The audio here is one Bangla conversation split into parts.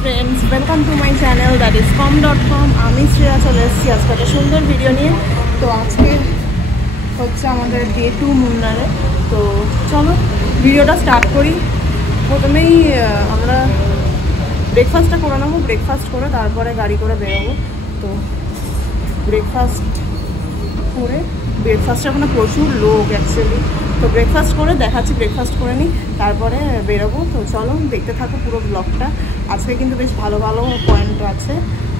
Friends welcome to my channel that is com.com আমি শ্রেয়া চলে এসেছি আজকে একটা সুন্দর ভিডিও নিয়ে। তো আজকে হচ্ছে আমাদের ডে 2 মুন্নারে। তো চলো ভিডিওটা স্টার্ট করি। প্রথমেই আমরা ব্রেকফাস্টটা করে নেবো, ব্রেকফাস্ট করে তারপরে গাড়ি করে বেরোবো। তো ব্রেকফাস্ট করে ব্রেকফাস্টে এখন প্রচুর লোক অ্যাকচুয়ালি। তো ব্রেকফাস্ট করে দেখাচ্ছি, ব্রেকফাস্ট করে নিই তারপরে বেরোবো। তো চলো দেখতে থাকো পুরো ব্লগটা। আজকে কিন্তু বেশ ভালো ভালো পয়েন্ট আছে,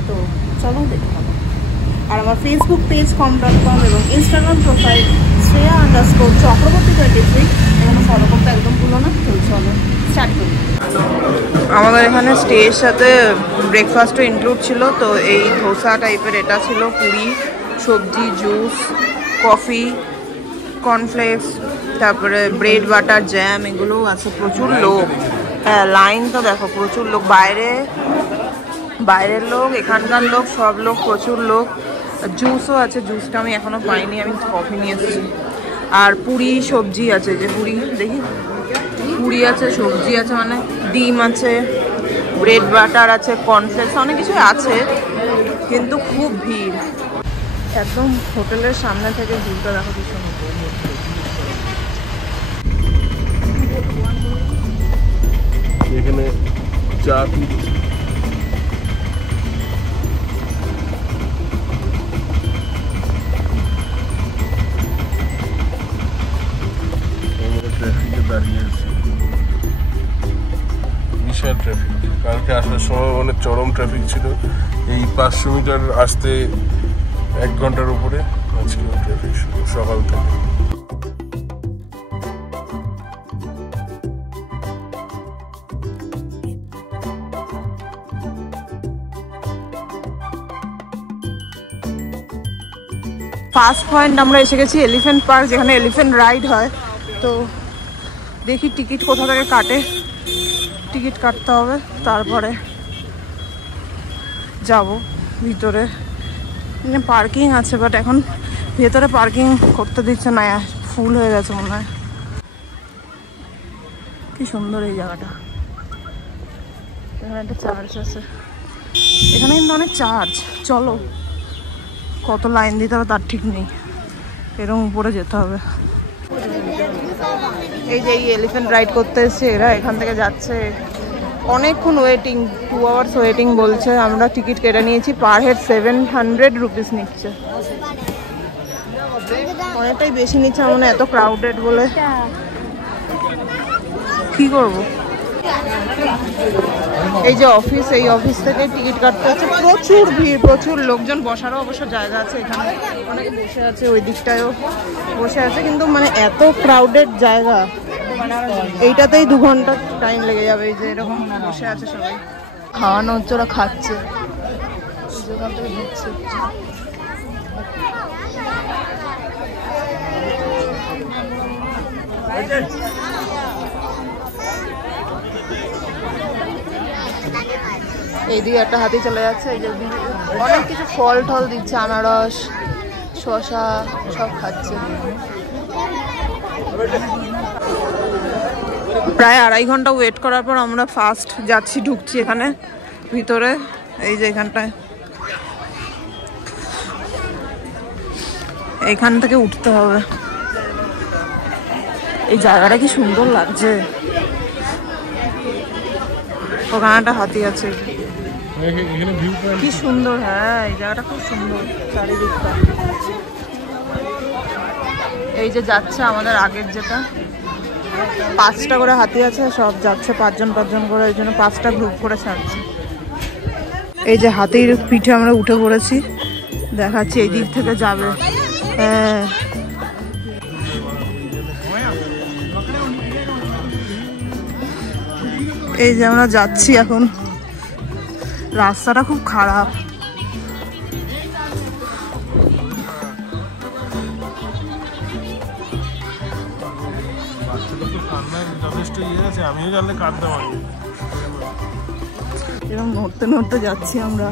তো চলো দেখতে থাকো। আর আমার ফেসবুক পেজ com.com এবং ইনস্টাগ্রাম প্রোফাইল Shreya_চক্রবর্তী 23 এখানে ফলো করতে একদম ভুলো না। তো চলো স্টার্ট করি। আমাদের এখানে স্টের সাথে ব্রেকফাস্টও ইনক্লুড ছিল। তো এই ধোসা টাইপের এটা ছিল, পুরি, সবজি, জুস, কফি, কর্নফ্লেক্স, তারপরে ব্রেড, বাটার, জ্যাম এগুলোও আছে। প্রচুর লোক, হ্যাঁ লাইন তো দেখো, প্রচুর লোক, বাইরের লোক, এখানকার লোক, সব লোক, প্রচুর লোক। জুসও আছে, জুসটা আমি এখনও পাইনি, আমি কফি নিয়ে এসেছি। আর পুরি সবজি আছে, যে পুরি দেখি, পুরি আছে, সবজি আছে, মানে ডিম আছে, ব্রেড বাটার আছে, কর্নফ্লেক্স, অনেক কিছু আছে, কিন্তু খুব ভিড়। একদম হোটেলের সামনে থেকে ভিড়টা দেখো ভীষণ। এখানে চা ট্রাফিকে দাঁড়িয়ে আছি, বিশাল ট্রাফিক। কালকে আসার সময় অনেক চরম ট্রাফিক ছিল, এই 500 মিটার আসতে 1 ঘন্টার উপরে আজকে ট্রাফিক শুরু সকাল থেকে। ফার্স্ট পয়েন্ট আমরা এসে গেছি এলিফ্যান্ট পার্ক, যেখানে এলিফ্যান্ট রাইড হয়। তো দেখি টিকিট কোথা থেকে কাটে, টিকিট কাটতে হবে, তারপরে যাব ভিতরে। পার্কিং আছে, বাট এখন ভেতরে পার্কিং করতে দিচ্ছে না, ফুল হয়ে গেছে মনে হয়। কি সুন্দর এই জায়গাটা, এখানে একটা চার্চ আছে, এখানে কিন্তু অনেক চার্চ। চলো কত লাইন দিতে হবে তার ঠিক নেই, এরকম উপরে যেতে হবে। এই যে এই এলিফ্যান্ট রাইড করতে এসছে এরা, এখান থেকে যাচ্ছে, অনেকক্ষণ ওয়েটিং, 2 আওয়ার্স ওয়েটিং বলছে। আমরা টিকিট কেটে নিয়েছি, পার হেড 700 রুপিস নিচ্ছে, অনেকটাই বেশি নিচ্ছে আমার মনে হয়, এত ক্রাউডেড বলে। কি করব, এই যে অফিস, এই অফিস থেকে টিকিট কাটতে হচ্ছে। প্রচুর ভিড়, প্রচুর লোকজন, বসারও অবশ্য জায়গা আছে, এখানে অনেকে বসে আছে, ওই দিকটায়ও বসে আছে, কিন্তু মানে এত ক্রাউডেড জায়গা, এইটাতেই 2 ঘন্টা টাইম লেগে যাবে। এই যে এরকম বসে আছে সবাই, খাওয়ানো হচ্ছে, ওরা খাচ্ছে, যেখান থেকে ঢুকছে। এইদিকে একটা হাতি চলে যাচ্ছে, এই যে অনেক কিছু ফল টল দিচ্ছে, আনারস, শসা সব খাচ্ছে। প্রায় 2.5 ঘন্টা ওয়েট করার পর আমরা ফার্স্ট যাচ্ছি, ঢুকছি এখানে ভিতরে। এই যে এখানটায়, এইখান থেকে উঠতে হবে। এই জায়গাটা কি সুন্দর লাগছে, ওখানে একটা হাতি আছে, কি সুন্দর। হ্যাঁ এই জায়গাটা খুব সুন্দর, চারিদিকটা। এই যে যাচ্ছে আমাদের আগের যেটা, 5টা করে হাতি আছে, সব যাচ্ছে 5 জন করে, এই জন্য 5টা গ্রুপ করে ছাড়ছে। এই যে হাতির পিঠে আমরা উঠে পড়েছি, দেখাচ্ছি এই দিক থেকে যাবে। হ্যাঁ এই যে আমরা যাচ্ছি এখন, রাস্তাটা খুব খারাপ। এরকম নড়তে নড়তে যাচ্ছি আমরা।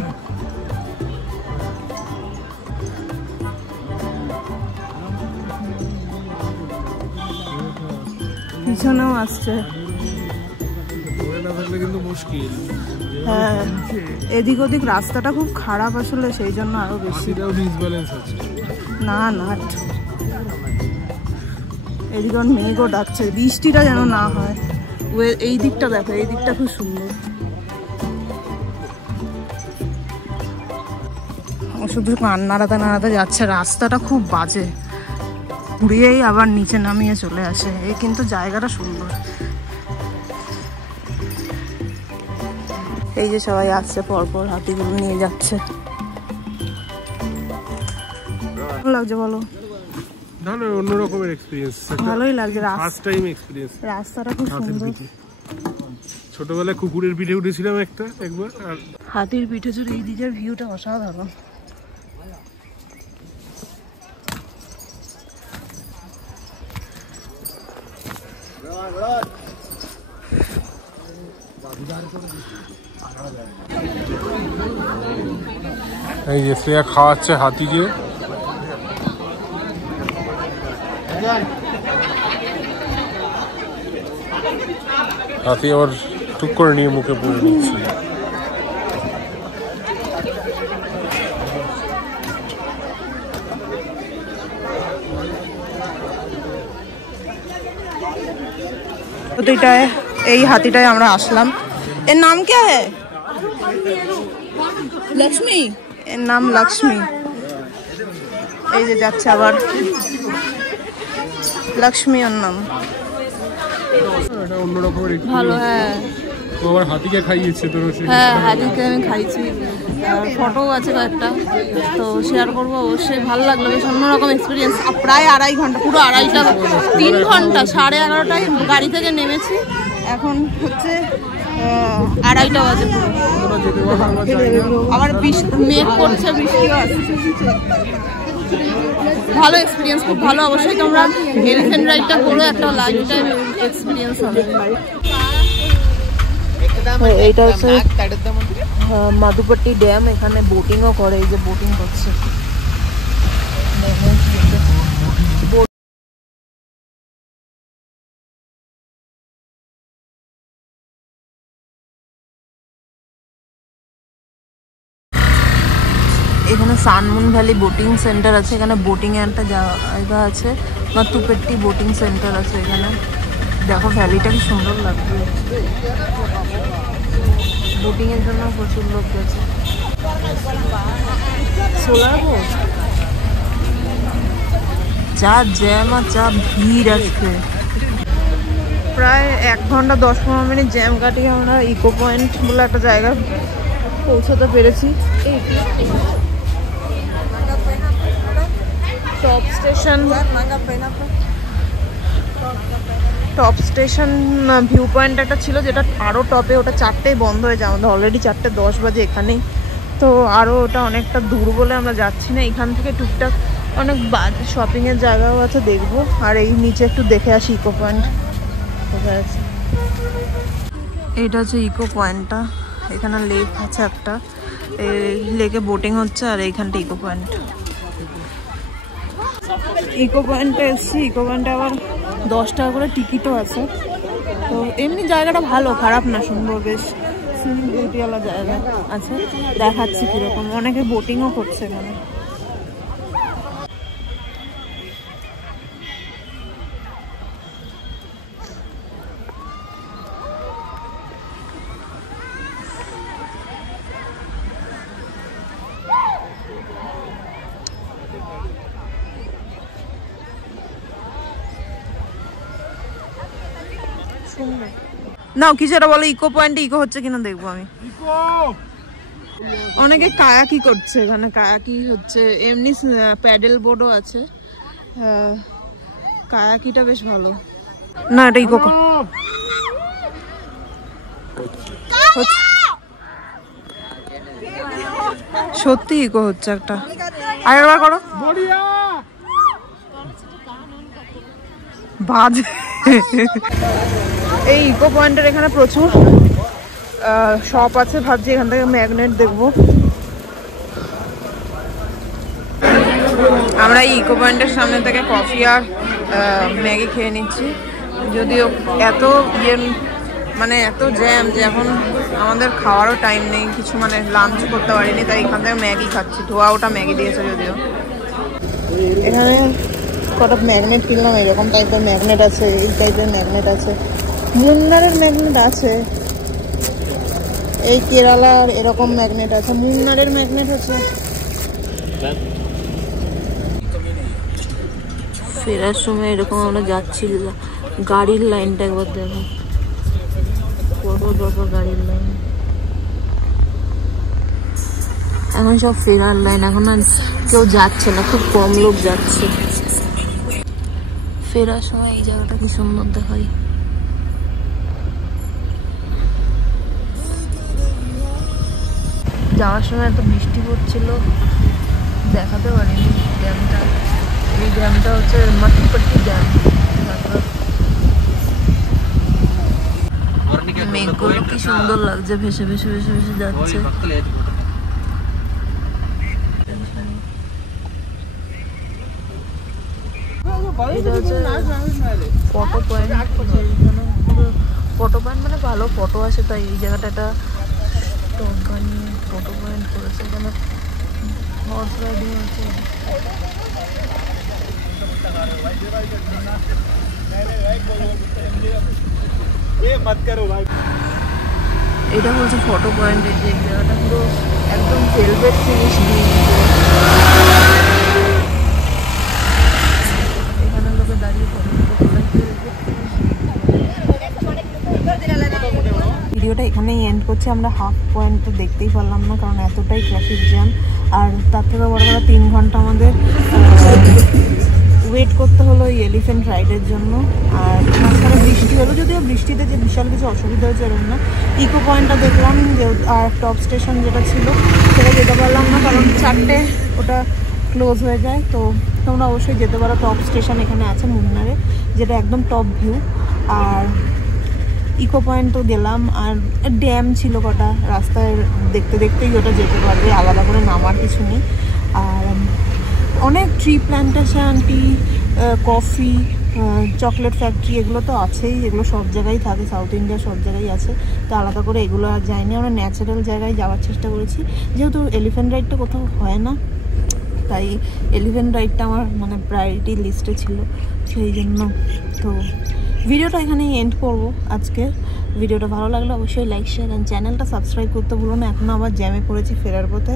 পিছনেও আসছে। ধরে না থাকলে কিন্তু মুশকিল। হ্যাঁ, এদিক ওদিক রাস্তাটা খুব খারাপ আসলে, সেই জন্য আরো বেশি। না না, এদিকে মেঘও ডাকছে, বৃষ্টিটা যেন না হয়। এই দিকটা দেখো, এই দিকটা খুব সুন্দর। শুধু নাড়াতে নাড়াতে যাচ্ছে, রাস্তাটা খুব বাজে, ঘুরিয়েই আবার নিচে নামিয়ে চলে আসে। এই কিন্তু জায়গাটা সুন্দর। এই যে সবাই আসছে পরপর, হাতিগুলো নিয়ে যাচ্ছে। ভালো লাগছে বলো? ভালোই লাগছে, রাস্তাটা খুব সুন্দর। ছোটবেলায় কুকুরের পিঠে উঠেছিলাম একবার, আর হাতির পিঠে চড়ে এই দিকের ভিউটা অসাধারণ। এই যে শ্রেয়া খাওয়াচ্ছে হাতিকে। হাতি আবার টুক করে নিয়ে মুখে পুরে নিচ্ছে। এই হাতিটায় আমরা আসলাম। এর নাম क्या है? লক্ষ্মী। এর নাম লক্ষ্মী। এই যে যাচ্ছে আবার, লক্ষ্মী ওর নাম। ভালো, হ্যাঁ। আবার হাতিকে খাইয়েছে তো। হ্যাঁ, হাতিকে আমি খাইছি, ফটো আছে কয়েকটা, তো শেয়ার করবো অবশ্যই। ভালো লাগলো, বেশ অন্যরকম এক্সপিরিয়েন্স। প্রায় 2.5 ঘন্টা, পুরো 3 ঘন্টা, 11:30টায় গাড়ি থেকে নেমেছি, এখন হচ্ছে 2:30টা বাজে। আবার মেঘ করছে, বৃষ্টিও আসছে। ভালো এক্সপিরিয়েন্স, খুব ভালো। অবশ্যই তোমরা এলিফ্যান্ট রাইডটা করো, একটা লাইফ টাইম এক্সপিরিয়েন্স হবে। এইটা হচ্ছে মাধুপট্টি ড্যাম, এখানে বোটিংও করে। এই যে বোটিং করছে, এখানে সানমুন ভ্যালি বোটিং সেন্টার আছে। এখানে বোটিং এর একটা জায়গা আছে, মাধুপট্টি বোটিং সেন্টার আছে এখানে। দেখো ভ্যালিটা কি সুন্দর লাগছে। বোটিং এর জন্য প্রচুর লোক গেছে। সোলার বোট, যা জ্যাম আর যা ভিড় আজকে। প্রায় 1 ঘন্টা 10-15 মিনিট জ্যাম কাটিয়ে আমরা ইকো পয়েন্ট বলে একটা জায়গা পৌঁছাতে পেরেছি। টপ স্টেশন ভিউ পয়েন্ট একটা ছিল, যেটা আরও টপে, ওটা 4টেই বন্ধ হয়ে যায়। আমাদের অলরেডি 4:10 বাজে এখানেই, তো আরও ওটা অনেকটা দূর বলে আমরা যাচ্ছি না। এখান থেকে টুকটাক অনেক শপিংয়ের জায়গাও আছে, দেখবো। আর এই নিচে একটু দেখে আসি ইকো পয়েন্ট কোথায় আছে। এইটা হচ্ছে ইকো পয়েন্টটা, এখানে লেক আছে একটা, এই লেকে বোটিং হচ্ছে, আর এইখানটা ইকো পয়েন্ট। ইকো পয়েন্টে এসেছি, ইকো পয়েন্টে আবার 10 টাকা করে টিকিটও আছে। তো এমনি জায়গাটা ভালো, খারাপ না, সুন্দর, বেশ সিনিক জায়গা আছে। দেখাচ্ছি কীরকম, অনেকে বোটিংও করছে এখানে। নাও কিছু একটা বলো, ইকো পয়েন্টে ইকো হচ্ছে কিনা দেখবো আমি। অনেকে কায়াকি করছে এখানে, কায়াকি হচ্ছে, এমনি প্যাডেল বোর্ডও আছে। কায়াকিটা বেশ ভালো। না, এটা ইকো সত্যি ইকো হচ্ছে একটা। আরেকবার করো, বাজে। এই ইকো পয়েন্টের এখানে প্রচুর শপ আছে, ভাবছি এখান থেকে ম্যাগনেট দেখবো। আমরা এই ইকো পয়েন্টের সামনে থেকে কফি আর ম্যাগি খেয়ে নিচ্ছি, যদিও এত মানে এত জ্যাম যে এখন আমাদের খাওয়ারও টাইম নেই, কিছু মানে লাঞ্চ করতে পারিনি, তাই এখান থেকে ম্যাগি খাচ্ছি। ধোয়া ওটা ম্যাগি দিয়েছে যদিও। এখানে কটা ম্যাগনেট কিনলাম, এরকম টাইপের ম্যাগনেট আছে, এই টাইপের ম্যাগনেট আছে, মুন্নারের ম্যাগনেট আছে, এই কেরালার এরকম ম্যাগনেট আছে, মুন্নারের ম্যাগনেট আছে। ফেরার সময় এরকম আমরা যাচ্ছি, গাড়ির লাইনটা একবার দেখো, পরপর গাড়ির লাইন। এখন সব ফেরার লাইন, এখন আর কেউ যাচ্ছে না, খুব কম লোক যাচ্ছে। ফেরার সময় এই জায়গাটা কি সুন্দর দেখায়। যাওয়ার সময় এত বৃষ্টি পড়ছিল, দেখাতে পারিনি ড্যামটা। এই ড্যামটা হচ্ছে মাটিপট্টি ড্যাম। মেঘগুলো কি সুন্দর লাগছে, ভেসে ভেসে ভেসে ভেসে যাচ্ছে। ফটো পয়েন্ট, ফটো পয়েন্ট মানে ভালো ফটো আসে, তাই এই জায়গাটা একটা টপ বানিয়ে ফটো পয়েন্ট করেছে। এখানে হর্স রাইডিং আছে। এটা বলছে ফটো পয়েন্ট। এই যে জায়গাটা পুরো একদম ভেলভেট ফিনিশ দিয়ে এখানে লোকে দাঁড়িয়ে ফটো ভিডিওটা এখানেই এন্ড করছে। আমরা হাফ পয়েন্ট তো দেখতেই পারলাম না, কারণ এতটাই ট্রাফিক জ্যাম। আর তার থেকে বড় বড় 3 ঘন্টা আমাদের ওয়েট করতে হলো এই এলিফ্যান্ট রাইডের জন্য। আর মাঝখানে বৃষ্টি হলো, যদিও বৃষ্টিতে যে বিশাল কিছু অসুবিধা হয়েছে এরকম না। ইকো পয়েন্টটা দেখলাম, যে আর টপ স্টেশন যেটা ছিল সেটা যেতে পারলাম না, কারণ 4টে ওটা ক্লোজ হয়ে যায়। তো তোমরা অবশ্যই যেতে পারো, টপ স্টেশন এখানে আছে মুন্নারে, যেটা একদম টপ ভিউ। আর ইকো পয়েন্ট তো গেলাম, আর ড্যাম ছিল কটা, রাস্তায় দেখতে দেখতেই ওটা যেতে পারবে, আলাদা করে নামার কিছু নেই। আর অনেক ট্রি প্ল্যান্টেশন, টি, কফি, চকলেট ফ্যাক্টরি, এগুলো তো আছেই, এগুলো সব জায়গায় থাকে, সাউথ ইন্ডিয়া সব জায়গায় আছে। তো আলাদা করে এগুলো আর যাইনি, আমরা ন্যাচারাল জায়গায় যাওয়ার চেষ্টা করেছি। যেহেতু এলিফ্যান্ট রাইডটা কোথাও হয় না, তাই এলিফ্যান্ট রাইডটা আমার মানে প্রায়োরিটি লিস্টে ছিল, সেই জন্য। তো ভিডিওটা এখানেই এন্ড করবো আজকে। ভিডিওটা ভালো লাগলে অবশ্যই লাইক, শেয়ার অ্যান্ড চ্যানেলটা সাবস্ক্রাইব করতে ভুলো না। এখনও আবার জ্যামে পড়েছি ফেরার পথে,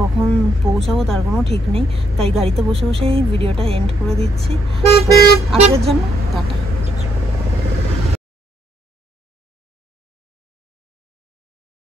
কখন পৌঁছাবো তার কোনো ঠিক নেই, তাই গাড়িতে বসে বসেই ভিডিওটা এন্ড করে দিচ্ছি। আজকের জন্য টাটা।